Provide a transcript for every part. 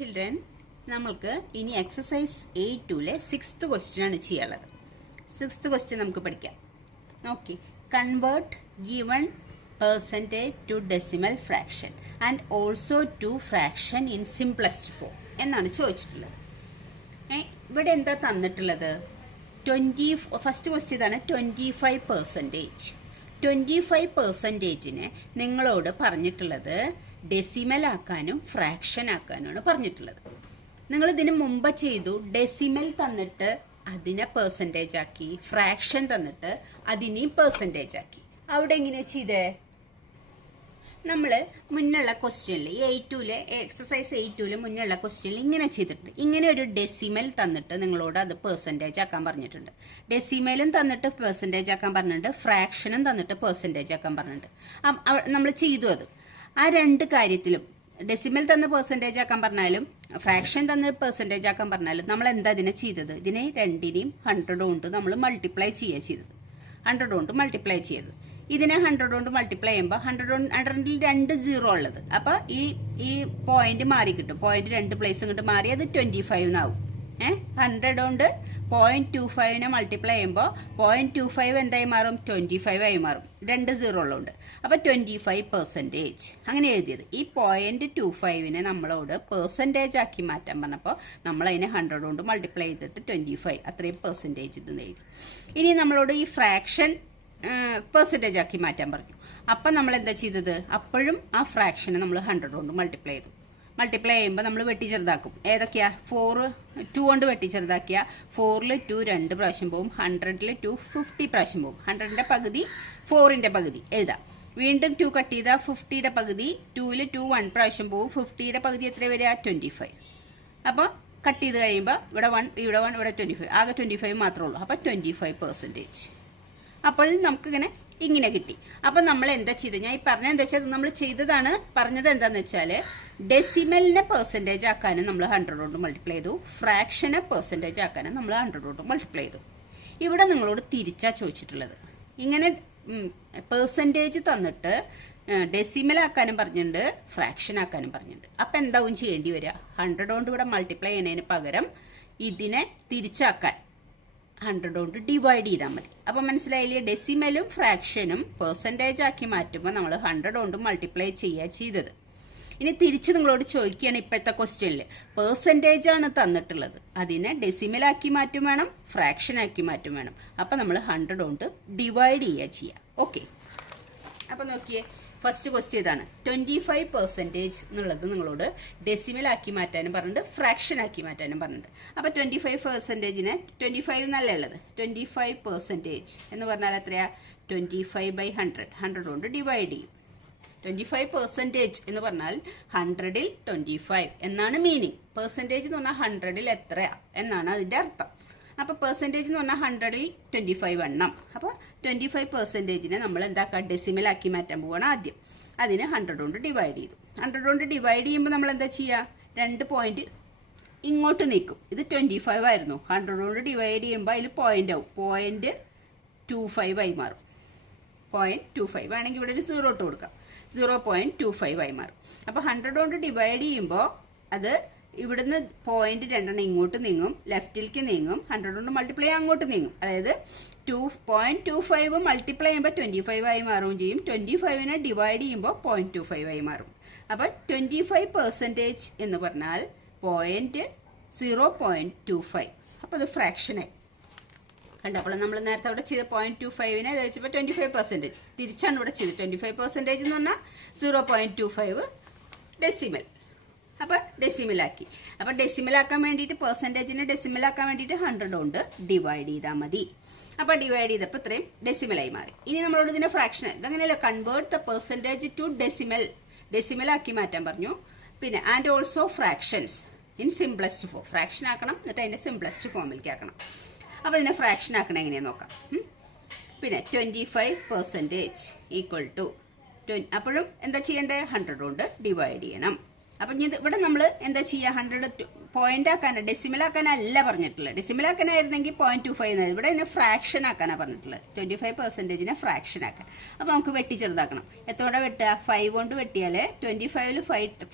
Children, നമ്മൾക്ക് ഇനി exercise 8-ലെ 6th question ആണ് ചെയ്യാനുള്ളത്. 6th ക്വസ്റ്റ്യൻ നമുക്ക് പഠിക്കാം. നോക്കി, convert given percentage to decimal fraction and also to fraction in simplest form എന്നാണ് ചോദിച്ചിട്ടുള്ളത്. ഇവിടെ എന്താ തന്നിട്ടുള്ളത്? ഫസ്റ്റ് ക്വസ്റ്റ്യൻ ഇതാണ്. 25%. 25%നെ നിങ്ങളോട് പറഞ്ഞിട്ടുള്ളത് ഡെസിമൽ ആക്കാനും ഫ്രാക്ഷൻ ആക്കാനുമാണ് പറഞ്ഞിട്ടുള്ളത്. നിങ്ങൾ ഇതിന് മുമ്പ് ചെയ്തു. ഡെസിമൽ തന്നിട്ട് അതിനെ പെർസെൻറ്റേജ് ആക്കി, ഫ്രാക്ഷൻ തന്നിട്ട് അതിനെയും പെർസെൻറ്റേജ് ആക്കി. അവിടെ എങ്ങനെയാ ചെയ്തേ? നമ്മൾ മുന്നുള്ള ക്വസ്റ്റ്യനിൽ എക്സസൈസ് 8-ലെ മുന്നുള്ള ക്വസ്റ്റ്യനിൽ ഇങ്ങനെ ചെയ്തിട്ടുണ്ട്. ഇങ്ങനെ ഒരു ഡെസിമൽ തന്നിട്ട് നിങ്ങളോട് അത് പെർസെൻറ്റേജ് ആക്കാൻ പറഞ്ഞിട്ടുണ്ട്. ഡെസിമലും തന്നിട്ട് പെർസെൻറ്റേജ് ആക്കാൻ പറഞ്ഞിട്ടുണ്ട്, ഫ്രാക്ഷനും തന്നിട്ട് പെർസെൻറ്റേജ് ആക്കാൻ പറഞ്ഞിട്ടുണ്ട്. നമ്മൾ ചെയ്തു അത്. ആ രണ്ട് കാര്യത്തിലും ഡെസിമൽ തന്ന് പെർസെൻറ്റേജ് ആക്കാൻ പറഞ്ഞാലും ഫ്രാക്ഷൻ തന്ന് പെർസെൻറ്റേജ് ആക്കാൻ പറഞ്ഞാലും നമ്മൾ എന്താ ഇതിനെ ചെയ്തത്? ഇതിനെ രണ്ടിനെയും 100 കൊണ്ട് നമ്മൾ മൾട്ടിപ്ലൈ ചെയ്യുക ചെയ്തത്. 100 കൊണ്ട് മൾട്ടിപ്ലൈ ചെയ്തത്. ഇതിനെ 100 കൊണ്ട് മൾട്ടിപ്ലൈ ചെയ്യുമ്പോൾ 100ൽ 2 0 ഉള്ളത്. അപ്പോൾ ഈ പോയിന്റ് മാറി കിട്ടും. പോയിന്റ് 2 പ്ലേസ് ഇങ്ങോട്ട് മാറി അത് 25 എന്നാവും. 100 കൊണ്ട് 0.25നെ മൾട്ടിപ്ലൈ ചെയ്യുമ്പോൾ 0.25 എന്തായി മാറും? 25 ആയി മാറും. 2 0 ഉള്ളതുകൊണ്ട്. അപ്പോൾ 25%. അങ്ങനെ എഴുതിയത്. ഈ 0.25നെ നമ്മളോട് പെർസെൻറ്റേജ് ആക്കി മാറ്റാൻ പറഞ്ഞപ്പോൾ നമ്മളതിനെ 100 കൊണ്ട് മൾട്ടിപ്ലൈ ചെയ്തിട്ട് 25 അത്രയും പെർസെൻറ്റേജ് ഇതെന്ന് എഴുതി. ഇനി നമ്മളോട് ഈ ഫ്രാക്ഷൻ പെർസെൻറ്റേജ് ആക്കി മാറ്റാൻ പറഞ്ഞു. അപ്പം നമ്മൾ എന്താ ചെയ്തത്? അപ്പോഴും ആ ഫ്രാക്ഷനെ നമ്മൾ 100 കൊണ്ട് മൾട്ടിപ്ലൈ ചെയ്തു. മൾട്ടിപ്ലൈ ചെയ്യുമ്പോൾ നമ്മൾ വെട്ടി ചെറുതാക്കും. ഏതൊക്കെയാ? 2 കൊണ്ട് വെട്ടി ചെറുതാക്കിയ 4ൽ 2 2 പ്രാവശ്യം പോവും. 100ൽ 2 50 പ്രാവശ്യം പോവും. 100ന്റെ പകുതി 4ന്റെ പകുതി എഴുതാം. വീണ്ടും 2 കട്ട് ചെയ്താൽ 50യുടെ പകുതി 2ൽ 2 1 പ്രാവശ്യം പോവും. 50യുടെ പകുതി എത്ര വരിക? 25. അപ്പോൾ കട്ട് ചെയ്ത് കഴിയുമ്പോൾ ഇവിടെ 1 ഇവിടെ 1 ഇവിടെ 25. ആകെ 25 മാത്രമേ ഉള്ളൂ. അപ്പോൾ 25%. അപ്പോൾ നമുക്കിങ്ങനെ ഇങ്ങനെ കിട്ടി. അപ്പം നമ്മൾ എന്താ ചെയ്തത്? ഞാൻ ഈ പറഞ്ഞത് എന്താ വെച്ചാൽ നമ്മൾ ചെയ്തതാണ്. പറഞ്ഞത് എന്താന്ന് വെച്ചാൽ ഡെസിമലിനെ പെർസെൻറ്റേജ് ആക്കാനും നമ്മൾ 100 കൊണ്ട് മൾട്ടിപ്ലൈ ചെയ്തു, ഫ്രാക്ഷനെ പെർസെൻറ്റേജ് ആക്കാനും നമ്മൾ 100 കൊണ്ട് മൾട്ടിപ്ലൈ ചെയ്തു. ഇവിടെ നിങ്ങളോട് തിരിച്ചാ ചോദിച്ചിട്ടുള്ളത്. ഇങ്ങനെ പെർസെൻറ്റേജ് തന്നിട്ട് ഡെസിമൽ ആക്കാനും പറഞ്ഞിട്ടുണ്ട്, ഫ്രാക്ഷൻ ആക്കാനും പറഞ്ഞിട്ടുണ്ട്. അപ്പം എന്താവും ചെയ്യേണ്ടി വരിക? 100 കൊണ്ട് ഇവിടെ മൾട്ടിപ്ലൈ ചെയ്യുന്നതിന് പകരം ഇതിനെ തിരിച്ചാക്കാൻ 100 കൊണ്ട് ഡിവൈഡ് ചെയ്താൽ മതി. അപ്പം മനസ്സിലായില്ലേ? ഡെസിമലും ഫ്രാക്ഷനും പെർസെൻറ്റേജ് ആക്കി മാറ്റുമ്പോൾ നമ്മൾ 100 കൊണ്ട് മൾട്ടിപ്ലൈ ചെയ്യുക ചെയ്തത്. ഇനി തിരിച്ച് നിങ്ങളോട് ചോദിക്കുകയാണ് ഇപ്പോഴത്തെ ക്വസ്റ്റ്യനിൽ. പെർസെൻറ്റേജ് ആണ് തന്നിട്ടുള്ളത്, അതിനെ ഡെസിമലാക്കി മാറ്റും വേണം, ഫ്രാക്ഷൻ ആക്കി മാറ്റും വേണം. അപ്പം നമ്മൾ 100 കൊണ്ട് ഡിവൈഡ് ചെയ്യുക. ഓക്കെ, അപ്പം നോക്കിയേ, ഫസ്റ്റ് ക്വസ്റ്റ്യൻ ഇതാണ്. 25% എന്നുള്ളത് നിങ്ങളോട് ഡെസിമലാക്കി മാറ്റാനും പറഞ്ഞിട്ടുണ്ട്, ഫ്രാക്ഷൻ ആക്കി മാറ്റാനും പറഞ്ഞിട്ടുണ്ട്. അപ്പോൾ 25%നെ 25 എന്നല്ല ഉള്ളത്. 25% എന്ന് പറഞ്ഞാൽ എത്രയാ? 25/100. 100 കൊണ്ട് ഡിവൈഡ് ചെയ്യും. 25% എന്ന് പറഞ്ഞാൽ 100ൽ 25 എന്നാണ് മീനിങ്. പെർസെൻറ്റേജ് എന്ന് പറഞ്ഞാൽ 100ൽ എത്രയാ എന്നാണ് അതിൻ്റെ അർത്ഥം. അപ്പോൾ പെർസെൻറ്റേജ് എന്ന് പറഞ്ഞാൽ 100ൽ 25 എണ്ണം. അപ്പോൾ 25%നെ നമ്മൾ എന്താക്കാം? ഡെസിമലാക്കി മാറ്റാൻ പോവുകയാണ് ആദ്യം. അതിന് 100 കൊണ്ട് ഡിവൈഡ് ചെയ്തു. 100 കൊണ്ട് ഡിവൈഡ് ചെയ്യുമ്പോൾ നമ്മൾ എന്താ ചെയ്യുക? 2 പോയിന്റ് ഇങ്ങോട്ട് നീക്കും. ഇത് 25 ആയിരുന്നു. 100 കൊണ്ട് ഡിവൈഡ് ചെയ്യുമ്പോൾ അതിൽ പോയിന്റ് ആവും. 0.25 ആയി മാറും. 0.25 വേണമെങ്കിൽ ഇവിടെ ഒരു 0 ഇട്ട് കൊടുക്കാം. 0.25 ആയി മാറും. അപ്പോൾ 100 കൊണ്ട് ഡിവൈഡ് ചെയ്യുമ്പോൾ അത് ഇവിടുന്ന് പോയിന്റ് 2 ഇങ്ങോട്ട് നീങ്ങും, ലെഫ്റ്റിലേക്ക് നീങ്ങും. 100 കൊണ്ട് മൾട്ടിപ്ലൈ അങ്ങോട്ട് നീങ്ങും. അതായത് 2.25 മൾട്ടിപ്ലൈ ചെയ്യുമ്പോൾ 25 ആയി മാറുകയും ചെയ്യും. 25നെ ഡിവൈഡ് ചെയ്യുമ്പോൾ 0.25 ആയി മാറും. അപ്പോൾ 25% എന്ന് പറഞ്ഞാൽ 0.25. അപ്പോൾ അത് ഫ്രാക്ഷനായി കണ്ടപ്പോൾ നമ്മൾ നേരത്തെ അവിടെ ചെയ്ത 0.25നെ വെച്ചപ്പോൾ 25%. തിരിച്ചാണ് ഇവിടെ ചെയ്തത്. 25% എന്ന് പറഞ്ഞാൽ 0.25 ഡെസിമൽ. അപ്പോൾ ഡെസിമലാക്കി. അപ്പോൾ ഡെസിമലാക്കാൻ വേണ്ടിയിട്ട് പെർസെൻറ്റേജിനെ ഡെസിമലാക്കാൻ വേണ്ടിയിട്ട് 100 കൊണ്ട് ഡിവൈഡ് ചെയ്താൽ മതി. അപ്പോൾ ഡിവൈഡ് ചെയ്തപ്പോൾ ഇത്രയും ഡെസിമലായി മാറി. ഇനി നമ്മളോട് ഇതിനെ ഫ്രാക്ഷൻ, ഇതങ്ങനെയല്ലോ, കൺവേർട്ട് ദ പെർസെൻറ്റേജ് ടു ഡെസിമലാക്കി മാറ്റാൻ പറഞ്ഞു. പിന്നെ and also fractions in simplest form. Fraction ആക്കണം, എന്നിട്ട് അതിൻ്റെ സിംപ്ലസ്റ്റ് ഫോമിലേക്ക് ആക്കണം. അപ്പോൾ ഇതിനെ ഫ്രാക്ഷൻ ആക്കണം എങ്ങനെയാണെന്ന് നോക്കാം. പിന്നെ 25% ഈക്വൽ ടു അപ്പോഴും എന്താ ചെയ്യേണ്ടത്? 100 കൊണ്ട് ഡിവൈഡ് ചെയ്യണം. അപ്പം ഇനി ഇവിടെ നമ്മൾ എന്താ ചെയ്യുക? 100 പോയിന്റ് ആക്കാനാണ്, ഡെസിമലാക്കാനല്ല പറഞ്ഞിട്ടുള്ളത്. ഡെസിമലാക്കാനായിരുന്നെങ്കിൽ 0.25 ഇവിടെ ഇതിനെ ഫ്രാക്ഷൻ ആക്കാനാണ് പറഞ്ഞിട്ടുള്ളത്. 25%നെ ഫ്രാക്ഷൻ ആക്കാൻ. അപ്പോൾ നമുക്ക് വെട്ടി ചെറുതാക്കണം. എത്രയോടെ വെട്ടുക? 5 കൊണ്ട് വെട്ടിയാൽ 25ൽ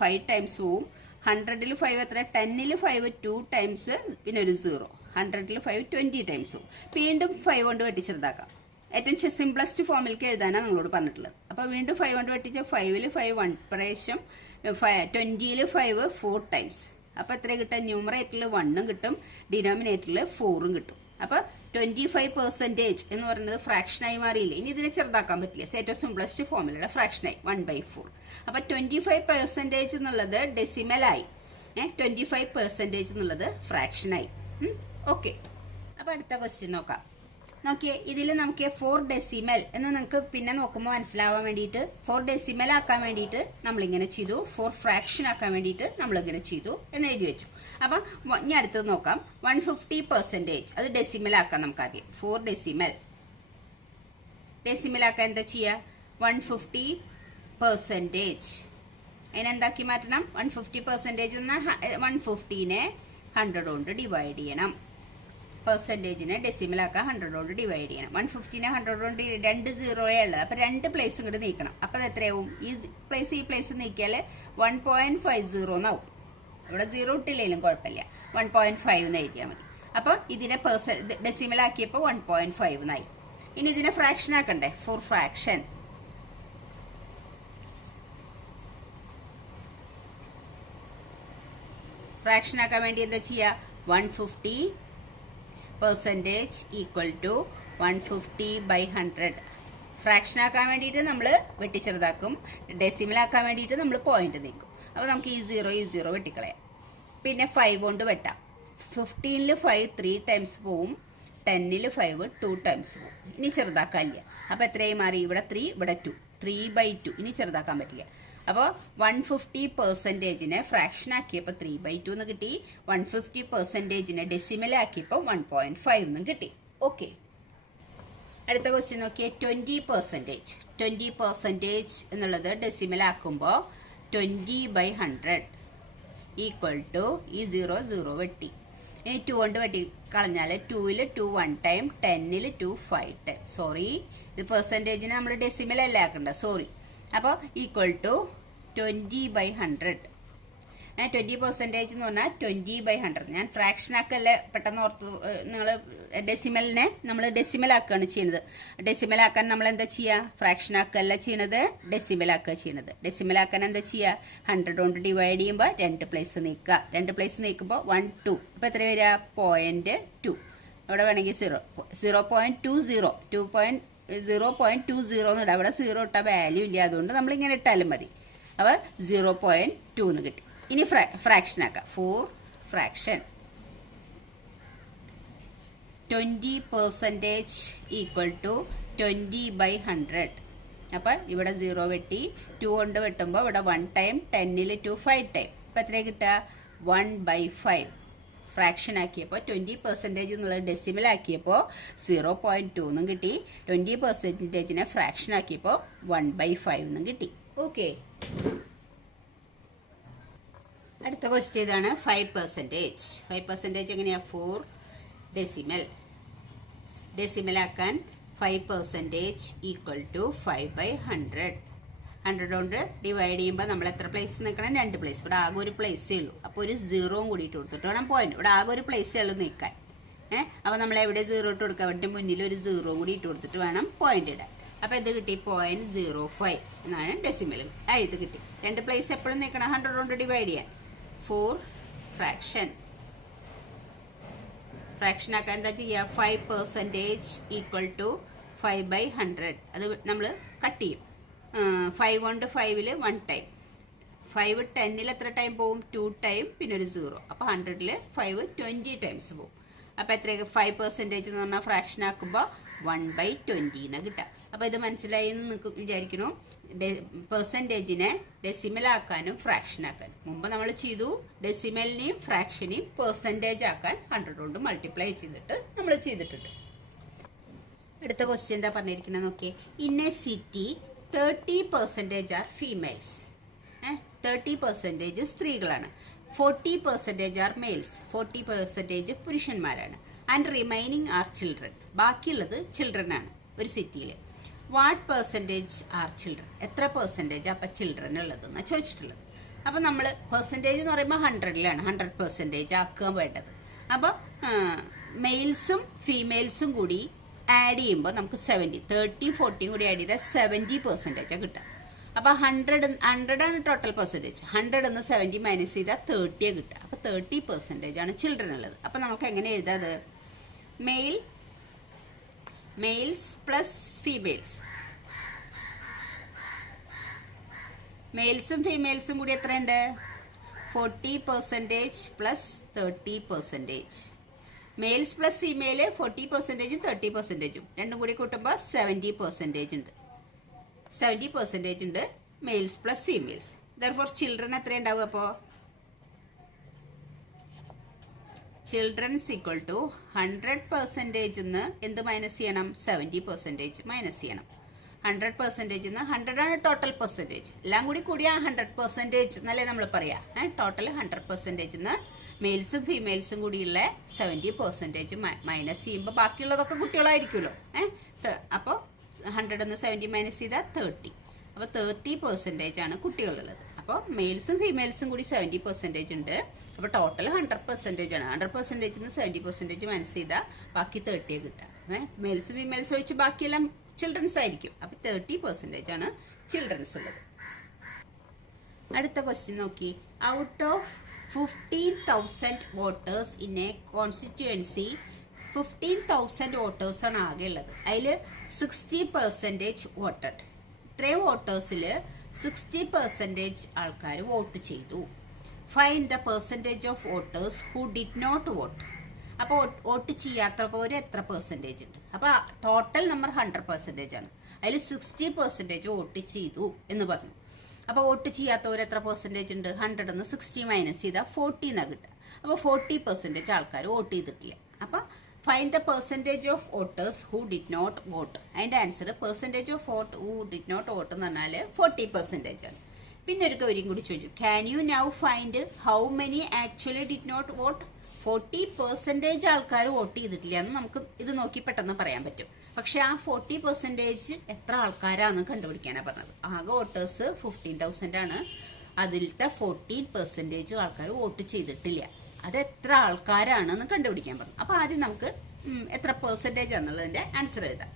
5 ടൈംസ് പോവും. 100-ൽ 5 എത്ര? 10-ൽ 5 2 ടൈംസ് പിന്നെ ഒരു 0. 100-ൽ 5 20 ടൈംസും. വീണ്ടും 5 കൊണ്ട് വെട്ടി ചെറുതാക്കാം. ഏറ്റവും സിംപ്ലസ്റ്റ് ഫോമിലേക്ക് എഴുതാനാണ് നിങ്ങളോട് പറഞ്ഞിട്ടുള്ളത്. അപ്പോൾ വീണ്ടും 5 കൊണ്ട് വെട്ടിച്ച 5-ൽ 5 1 പ്രാവശ്യം, 20-ൽ 5 4 ടൈംസ്. അപ്പോൾ എത്ര കിട്ടും? ന്യൂമറേറ്ററിൽ 1 കിട്ടും, ഡിനോമിനേറ്ററിൽ 4 കിട്ടും. അപ്പോൾ 25% എന്ന് പറയുന്നത് ഫ്രാക്ഷനായി മാറിയില്ലേ? ഇനി ഇതിനെ ചെറുതാക്കാൻ പറ്റില്ല. ഏറ്റവും സിംപ്ലസ്റ്റ് ഫോമിലുള്ള ഫ്രാക്ഷനായി 1/4. അപ്പോൾ 25% എന്നുള്ളത് ഡെസിമലായി, 25% എന്നുള്ളത് ഫ്രാക്ഷനായി. ഓക്കെ, അപ്പോൾ അടുത്ത ക്വസ്റ്റ്യൻ നോക്കാം. നോക്കിയേ, ഇതിൽ നമുക്ക് 4 ഡെസിമൽ എന്ന് നിങ്ങൾക്ക് പിന്നെ നോക്കുമ്പോൾ മനസ്സിലാവാൻ വേണ്ടിയിട്ട് 4 ഡെസിമൽ ആക്കാൻ വേണ്ടിയിട്ട് നമ്മളിങ്ങനെ ചെയ്തു, 4 ഫ്രാക്ഷൻ ആക്കാൻ വേണ്ടിയിട്ട് നമ്മളിങ്ങനെ ചെയ്തു എന്ന് എഴുതി വെച്ചു. അപ്പം ഇനി അടുത്തത് നോക്കാം. 150%, അത് ഡെസിമൽ ആക്കാം നമുക്ക് ആദ്യം. 4 ഡെസിമൽ ആക്കാൻ എന്താ ചെയ്യുക? 150%. അതിനെന്താക്കി മാറ്റണം? 150% എന്നാൽ 150-നെ 100 കൊണ്ട് ഡിവൈഡ് ചെയ്യണം. പെർസെൻറ്റേജിനെ ഡെസിമലാക്കാൻ 100 കൊണ്ട് ഡിവൈഡ് ചെയ്യണം. 150-നെ 100 കൊണ്ട് 2 0 ഉള്ളത്. അപ്പോൾ 2 പ്ലേസും കൂടി നീക്കണം. അപ്പോൾ അത് എത്രയാവും? ഈ പ്ലേസ് നീക്കിയാൽ 1.50 എന്നാവും. ഇവിടെ 0 ഇട്ടില്ലെങ്കിലും കുഴപ്പമില്ല, 1.5 എന്ന് എഴുതിയാൽ മതി. അപ്പോൾ ഇതിനെ ഡെസിമലാക്കിയപ്പോൾ 1.5 എന്നായി. ഇനി ഇതിനെ ഫ്രാക്ഷൻ ആക്കണ്ടേ? 4 ഫ്രാക്ഷൻ. ഫ്രാക്ഷൻ ആക്കാൻ വേണ്ടി എന്താ ചെയ്യുക? 150% ഈക്വൽ ടു 150/100. ഫ്രാക്ഷൻ ആക്കാൻ വേണ്ടിയിട്ട് നമ്മൾ വെട്ടിച്ചെറുതാക്കും, ഡെസിമൽ ആക്കാൻ വേണ്ടിയിട്ട് നമ്മൾ പോയിന്റ് നീക്കും. അപ്പോൾ നമുക്ക് ഈ 0 വെട്ടിക്കളയാം. പിന്നെ 5 കൊണ്ട് വെട്ടാം. 15-ൽ 5 3 ടൈംസ് പോവും, 10-ൽ 5 2 ടൈംസ് പോവും. ഇനി ചെറുതാക്കാനില്ല. അപ്പോൾ എത്രയായി മാറി? ഇവിടെ 3 ഇവിടെ 2, 3/2. ഇനി ചെറുതാക്കാൻ പറ്റില്ല. അപ്പോൾ 150%-നെ ഫ്രാക്ഷൻ ആക്കിയപ്പോൾ 3/2 എന്ന് കിട്ടി. 150%-നെ ഡെസിമൽ ആക്കിയപ്പോൾ 1.5 എന്നും കിട്ടി. ഓക്കെ, അടുത്ത ക്വസ്റ്റ്യൻ നോക്കിയേ. 20% എന്നുള്ളത് ഡെസിമൽ ആക്കുമ്പോൾ 20/100 ഈക്വൽ ടു ഈ 0 വെട്ടി. ഇനി 2 കൊണ്ട് വെട്ടി കളഞ്ഞാൽ 2-ൽ 2 1 ടൈം, 10-ൽ 2 5 ടൈം. സോറി, ഇത് പെർസെൻറ്റേജിനെ നമ്മൾ ഡെസിമൽ അല്ലേ ആക്കണ്ട, സോറി. അപ്പോൾ ഈക്വൽ ടു 20/100. 20% എന്ന് പറഞ്ഞാൽ 20/100. ഞാൻ ഫ്രാക്ഷൻ ആക്കല്ലേ പെട്ടെന്ന് ഓർത്തു. നിങ്ങൾ ഡെസിമലിനെ നമ്മൾ ഡെസിമൽ ആക്കുകയാണ് ചെയ്യുന്നത്. ഡെസിമൽ ആക്കാൻ നമ്മൾ എന്താ ചെയ്യുക? ഫ്രാക്ഷൻ ആക്കല്ല ചെയ്യണത്, ഡെസിമൽ ആക്കുക ചെയ്യണത്. ഡെസിമൽ ആക്കാൻ എന്താ ചെയ്യുക? 100 കൊണ്ട് ഡിവൈഡ് ചെയ്യുമ്പോൾ 2 പ്ലേസ് നീക്കുക. 2 പ്ലേസ് നീക്കുമ്പോൾ 1 2. അപ്പോൾ എത്ര വരിക? 0.2. അവിടെ വേണമെങ്കിൽ 0.20 0.20 എന്ന് ഇടാം. അവിടെ 0 ഇട്ടാൽ വാല്യൂ ഇല്ല, അതുകൊണ്ട് നമ്മൾ ഇങ്ങനെ ഇട്ടാലും മതി. അപ്പോൾ 0.2 എന്ന് കിട്ടി. ഇനി ഫ്രാക്ഷൻ ആക്കാം. 4 ഫ്രാക്ഷൻ. 20% equal to 20/100. അപ്പോൾ ഇവിടെ 0 വെട്ടി, 2 കൊണ്ട് വെട്ടുമ്പോൾ ഇവിടെ 1 ടൈം, 10-ൽ 2 5 ടൈം. അപ്പോൾ എത്ര കിട്ടുക? 1/5. ഫ്രാക്ഷൻ ആക്കിയപ്പോൾ 20% എന്നുള്ളത് ഡെസിമൽ ആക്കിയപ്പോൾ 0.2 എന്നും കിട്ടി. 20%-നെ ഫ്രാക്ഷൻ ആക്കിയപ്പോൾ 1/5 എന്നും കിട്ടി. ഓക്കെ, അടുത്ത ക്വസ്റ്റ്യൻ ഇതാണ്. 5%. 5% എങ്ങനെയാ? 4 ഡെസിമൽ ആക്കാൻ 5% ഈക്വൽ ടു 5/100. 100 കൊണ്ട് ഡിവൈഡ് ചെയ്യുമ്പോൾ നമ്മൾ എത്ര പ്ലേസ് നിൽക്കണം? 2 പ്ലേസ്. ഇവിടെ ആകെ ഒരു പ്ലേസേ ഉള്ളൂ. അപ്പോൾ ഒരു 0 കൂടി ഇട്ട് കൊടുത്തിട്ട് വേണം പോയിന്റ്. ഇവിടെ ആകെ ഒരു പ്ലേസേ ഉള്ളൂ നിൽക്കാൻ. അപ്പോൾ നമ്മൾ എവിടെ 0 ഇട്ട് കൊടുക്കാൻ? അവരുടെ മുന്നിൽ ഒരു 0 കൂടി ഇട്ട് കൊടുത്തിട്ട് വേണം പോയിന്റ് ഇടാൻ. അപ്പോൾ ഇത് കിട്ടി 0.05 എന്നാണ് ഡെസിമൽ. ഇത് കിട്ടി. 2 പ്ലേസ് എപ്പോഴും നിൽക്കണം 100 കൊണ്ട് ഡിവൈഡ് ചെയ്യാൻ. 4 ഫ്രാക്ഷൻ. ഫ്രാക്ഷൻ ആക്കാൻ എന്താ ചെയ്യുക? 5% ഈക്വൽ ടു 5/100. അത് നമ്മൾ കട്ട് ചെയ്യും. 5 കൊണ്ട് 5-ൽ 1 ടൈം. 5 10-ൽ എത്ര ടൈം പോവും? 2 ടൈം, പിന്നെ ഒരു 0. അപ്പോൾ 100-ൽ 5 20 ടൈംസ് പോവും. അപ്പോൾ എത്രയൊക്കെ? 5% എന്ന് പറഞ്ഞാൽ ഫ്രാക്ഷൻ ആക്കുമ്പോൾ 1/20 എന്ന് കിട്ടാം. അപ്പോൾ ഇത് മനസ്സിലായി എന്ന് നിങ്ങൾക്ക് വിചാരിക്കണോ? പെർസെൻറ്റേജിനെ ഡെസിമൽ ആക്കാനും ഫ്രാക്ഷൻ ആക്കാനും. മുമ്പ് നമ്മൾ ചെയ്തു, ഡെസിമലിനെയും ഫ്രാക്ഷനെയും പെർസെൻറ്റേജ് ആക്കാൻ 100 കൊണ്ട് മൾട്ടിപ്ലൈ ചെയ്തിട്ട് നമ്മൾ ചെയ്തിട്ടുണ്ട്. അടുത്ത ക്വസ്റ്റ്യൻ എന്താ പറഞ്ഞിരിക്കുന്നത് നോക്കിയേ. In a city 30% are females. 30% സ്ത്രീകളാണ്. 40% ആർ മെയിൽസ്. 40% പുരുഷന്മാരാണ്. And remaining are children. ബാക്കിയുള്ളത് ചിൽഡ്രൻ ആണ് ഒരു സിറ്റിയിൽ. What percentage are children? എത്ര പെർസെൻറ്റേജ് അപ്പം ചിൽഡ്രൻ ഉള്ളതെന്നാണ് ചോദിച്ചിട്ടുള്ളത്. അപ്പം നമ്മൾ പെർസെൻറ്റേജ് എന്ന് പറയുമ്പോൾ 100-ലാണ് 100% ആക്കുക വേണ്ടത്. അപ്പോൾ മെയിൽസും ഫീമെയിൽസും കൂടി ആഡ് ചെയ്യുമ്പോൾ നമുക്ക് 70, 30, 40 കൂടി ആഡ് ചെയ്താൽ 70% കിട്ടുക. അപ്പോൾ 100 ആണ് ടോട്ടൽ പെർസെൻറ്റേജ്. 100 70 മൈനസ് ചെയ്താൽ 30 കിട്ടുക. അപ്പോൾ 30% ആണ് ചിൽഡ്രൻ ഉള്ളത്. അപ്പോൾ നമുക്ക് എങ്ങനെ എഴുതാത്? മെയിൽസ് പ്ലസ് ഫീമെയിൽസ്, മെയിൽസും ഫീമെയിൽസും കൂടി എത്രയുണ്ട്? 40% പ്ലസ് 30%. മെയിൽസ് പ്ലസ് ഫീമെയിൽ 40%ഉം 30%ഉം രണ്ടും കൂടി കൂട്ടുമ്പോൾ 70% ഉണ്ട്. 70% ഉണ്ട് males plus females. Therefore children എത്ര ഉണ്ടാവും? അപ്പോൾ ചിൽഡ്രൻസ് ഈക്വൽ ടു 100% എന്ത് മൈനസ് ചെയ്യണം? 70% മൈനസ് ചെയ്യണം. 100% 100 ആണ് ടോട്ടൽ പെർസെൻറ്റേജ്. എല്ലാം കൂടി കൂടിയാ 100% എന്നല്ലേ നമ്മൾ പറയാ. ടോട്ടൽ 100% മെയിൽസും ഫീമെയിൽസും കൂടിയുള്ള 70% മൈനസ് ചെയ്യുമ്പോൾ ബാക്കിയുള്ളതൊക്കെ കുട്ടികളായിരിക്കുമല്ലോ. അപ്പോൾ 100 70 മൈനസ് ചെയ്താൽ 30. അപ്പോൾ 30% ആണ് കുട്ടികളുള്ളത്. അപ്പോൾ മെയിൽസും ഫീമെയിൽസും കൂടി 70% ഉണ്ട്. അപ്പോൾ ടോട്ടൽ 100% ആണ്. 100% 70% മൈനസ് ചെയ്താൽ ബാക്കി 30 കിട്ടുക. മെയിൽസും ഫീമെയിൽസും ഒഴിച്ച് ബാക്കിയെല്ലാം ചിൽഡ്രൻസ് ആയിരിക്കും. അപ്പോൾ 30% ആണ് ചിൽഡ്രൻസ് ഉള്ളത്. അടുത്ത ക്വസ്റ്റ്യൻ നോക്കി. Out of 15,000 voters in A constituency, 15,000 voters ആണ് ആകെ ഉള്ളത്. അതിൽ 60% വോട്ടഡ്. ഇത്രയും വോട്ടേഴ്സിൽ 60% ആൾക്കാർ വോട്ട് ചെയ്തു. Find the percentage of voters who did not vote. അപ്പോൾ വോട്ട് ചെയ്യാത്തവർ എത്ര പെർസെൻറ്റേജ് ഉണ്ട്? അപ്പോൾ ടോട്ടൽ നമ്പർ 100% ആണ്. അതിൽ 60% വോട്ട് ചെയ്തു എന്ന് പറഞ്ഞു. അപ്പോൾ വോട്ട് ചെയ്യാത്തവർ എത്ര പെർസെൻറ്റേജ് ഉണ്ട്? 100 60 മൈനസ് ചെയ്താൽ 40 എന്നാണ് കിട്ടുക. അപ്പോൾ 40% ആൾക്കാർ വോട്ട് ചെയ്തിട്ടില്ല. അപ്പോൾ find the percentage of voters who did not vote. അതിൻ്റെ answer percentage of vote who did not vote എന്ന് പറഞ്ഞാൽ 40% ആണ്. പിന്നെ ഒരു കാര്യം കൂടി ചോദിച്ചു. Can you now find how many actually did not vote. 40% ആൾക്കാർ വോട്ട് ചെയ്തിട്ടില്ല എന്ന് നമുക്ക് ഇത് നോക്കി പെട്ടെന്ന് പറയാൻ പറ്റും. പക്ഷെ ആ 40% എത്ര ആൾക്കാരാന്ന് കണ്ടുപിടിക്കാനാണ് പറഞ്ഞത്. ആകെ വോട്ടേഴ്സ് 15,000 ആണ്. അതിലത്തെ 14% ആൾക്കാർ വോട്ട് ചെയ്തിട്ടില്ല. അത് എത്ര ആൾക്കാരാണെന്ന് കണ്ടുപിടിക്കാൻ പറഞ്ഞു. അപ്പൊ ആദ്യം നമുക്ക് എത്ര പെർസെൻറ്റേജ് എന്നുള്ളതിന്റെ ആൻസർ എഴുതാം.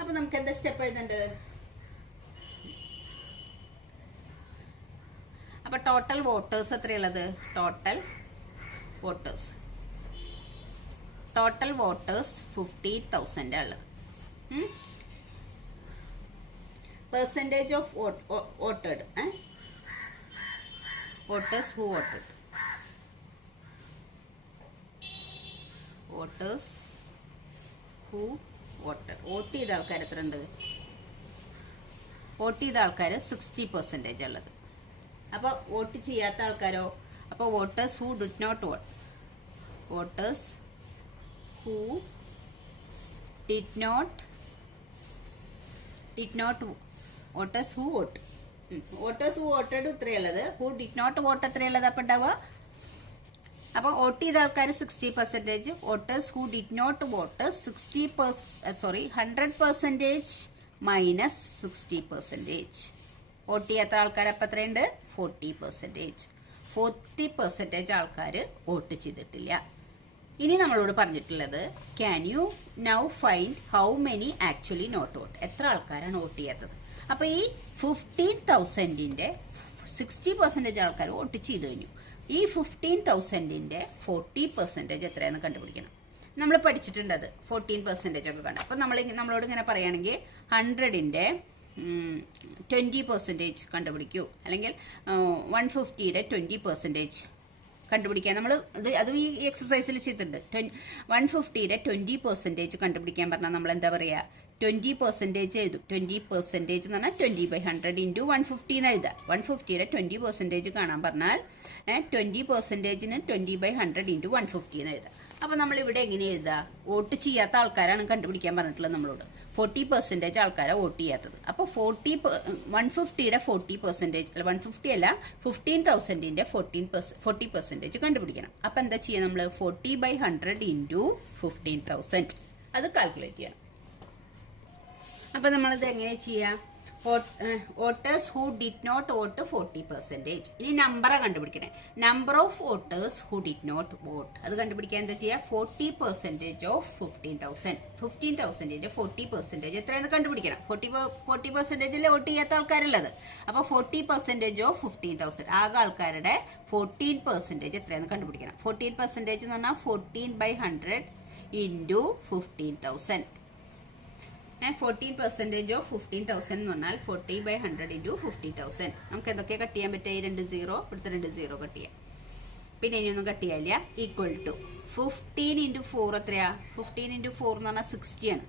അപ്പൊ നമുക്ക് എന്താ സ്റ്റെപ്പ് എഴുതേണ്ടത്? അപ്പൊ ടോട്ടൽ വോട്ടേഴ്സ് എത്രയുള്ളത്? ടോട്ടൽ വോട്ടേഴ്സ് 50,000 ഉള്ളത്. Percentage of voted, voters who voted, voters who voted. Vote ചെയ്ത ആൾക്കാർ എത്ര ഉണ്ട്? വോട്ട് ചെയ്ത ആൾക്കാർ 60% ഉള്ളത്. അപ്പൊ വോട്ട് ചെയ്യാത്ത ആൾക്കാരോ? അപ്പോൾ voters who did not vote, voters who did not voters who vote, voters who voted ഇത്രയുള്ളത്. ഹു ഡിഡ് നോട്ട് വോട്ട് എത്രയുള്ളത്? അപ്പം ഉണ്ടാവുക. അപ്പോൾ വോട്ട് ചെയ്ത ആൾക്കാർ 60%, voters who did not vote 100% minus 60%. Vote ചെയ്യാത്ത ആൾക്കാർ അപ്പം എത്രയുണ്ട്? 40%. 40% ആൾക്കാർ വോട്ട് ചെയ്തിട്ടില്ല. ഇനി നമ്മളോട് പറഞ്ഞിട്ടുള്ളത് can you now find how many actually not vote. എത്ര ആൾക്കാരാണ് വോട്ട് ചെയ്യാത്തത്? അപ്പൊ ഈ 15,000ന്റെ 60% ആൾക്കാർ വോട്ട് ചെയ്തു കഴിഞ്ഞു. ഈ 15,000ന്റെ 40% എത്രയാണെന്ന് കണ്ടുപിടിക്കണം. നമ്മൾ പഠിച്ചിട്ടുണ്ട് അത് 14% ഒക്കെ കണ്ടു. അപ്പൊ നമ്മളോട് ഇങ്ങനെ പറയുകയാണെങ്കിൽ 100ന്റെ 20% കണ്ടുപിടിക്കൂ, അല്ലെങ്കിൽ 150യുടെ 20% കണ്ടുപിടിക്കാൻ നമ്മൾ അതും ഈ എക്സസൈസിൽ ചെയ്തിട്ടുണ്ട്. 150യുടെ 20% കണ്ടുപിടിക്കാൻ പറഞ്ഞാൽ നമ്മൾ എന്താ പറയുക? 20% എഴുതും. 20% എന്ന് പറഞ്ഞാൽ 20/100 × 150 എന്ന് എഴുതാം. 150യുടെ 20% കാണാൻ പറഞ്ഞാൽ 20%ന് 20/100 × 150 എന്ന് എഴുതാം. അപ്പൊ നമ്മൾ ഇവിടെ എങ്ങനെ എഴുതുക? വോട്ട് ചെയ്യാത്ത ആൾക്കാരാണ് കണ്ടുപിടിക്കാൻ പറഞ്ഞിട്ടുള്ളത് നമ്മളോട്. 40% ആൾക്കാരാണ് വോട്ട് ചെയ്യാത്തത്. അപ്പോൾ 150യുടെ 40%, അല്ല 150 അല്ല 15,000ന്റെ 40% കണ്ടുപിടിക്കണം. അപ്പൊ എന്താ ചെയ്യുക? നമ്മൾ 40/100 × 15,000 അത് കാൽക്കുലേറ്റ് ചെയ്യണം. അപ്പൊ നമ്മളിത് എങ്ങനെ ചെയ്യാം? Voters who did not vote 40%. ഇനി നമ്പറാ കണ്ടുപിടിക്കണേ. Number of voters who did not vote അത് കണ്ടുപിടിക്കാൻ എന്താ ചെയ്യുക? 40% ഓഫ് 15,000. 15,000ന്റെ 40% എത്രയാണെന്ന് കണ്ടുപിടിക്കണം. 40%ൽ വോട്ട് ചെയ്യാത്ത ആൾക്കാരുള്ളത്. അപ്പൊ 40% ഓഫ് 15,000 ആകെ ആൾക്കാരുടെ 14% എത്രയാണെന്ന് കണ്ടുപിടിക്കണം. 14% എന്ന് പറഞ്ഞാൽ 14/100 ഇൻറ്റു 15,000. 14% ഓഫ് 15,000 എന്ന് പറഞ്ഞാൽ 40/100 ഇൻറ്റു 15,000. നമുക്ക് എന്തൊക്കെ കട്ട് ചെയ്യാൻ പറ്റുക? ഈ 2 0 ഇവിടുത്തെ 2 0 കട്ട് ചെയ്യാം. പിന്നെ ഇനിയൊന്നും കട്ട് ചെയ്യാനില്ല. ഈക്വൽ ടു 15 ഇൻറ്റു 4 എത്രയാ? 15 ഇൻറ്റു 4 എന്ന് പറഞ്ഞാൽ 60 ആണ്.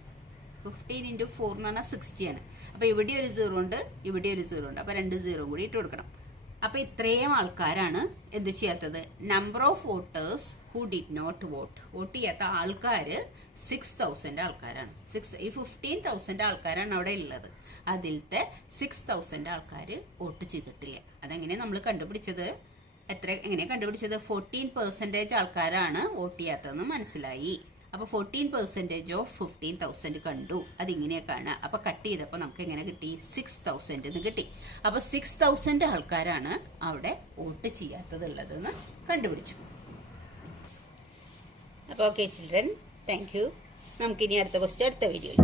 15 ഇൻറ്റു 4 എന്ന് പറഞ്ഞാൽ 60 ആണ്. അപ്പൊ ഇവിടെ ഒരു 0 ഉണ്ട്, ഇവിടെ ഒരു 0 ഉണ്ട്. അപ്പൊ 2 0 കൂടി ഇട്ട് കൊടുക്കണം. അപ്പൊ ഇത്രയും ആൾക്കാരാണ് എന്ത് ചെയ്യാത്തത്? Number of voters who did not vote. Vote ചെയ്യാത്ത ആൾക്കാര് 6,000 ആൾക്കാരാണ്. ഈ 15,000 ആൾക്കാരാണ് അവിടെ ഉള്ളത്. അതിലത്തെ 6,000 ആൾക്കാര് വോട്ട് ചെയ്തിട്ടില്ല. അതെങ്ങനെ നമ്മൾ കണ്ടുപിടിച്ചത്? എങ്ങനെ കണ്ടുപിടിച്ചത്? 14% ആൾക്കാരാണ് വോട്ട് ചെയ്യാത്തതെന്ന് മനസ്സിലായി. അപ്പൊ 14% ഓഫ് 15,000 കണ്ടു. അതിങ്ങനെയൊക്കെയാണ്. അപ്പൊ കട്ട് ചെയ്തപ്പോ നമുക്ക് എങ്ങനെ കിട്ടി? 6,000 എന്ന് കിട്ടി. അപ്പൊ 6,000 ആൾക്കാരാണ് അവിടെ വോട്ട് ചെയ്യാത്തതുള്ളതെന്ന് കണ്ടുപിടിച്ചു. അപ്പോൾ ഓക്കെ ചിൽഡ്രൻ, താങ്ക് യു. നമുക്കിനി അടുത്ത ക്വസ്റ്റ്യൻ അടുത്ത വീഡിയോയിൽ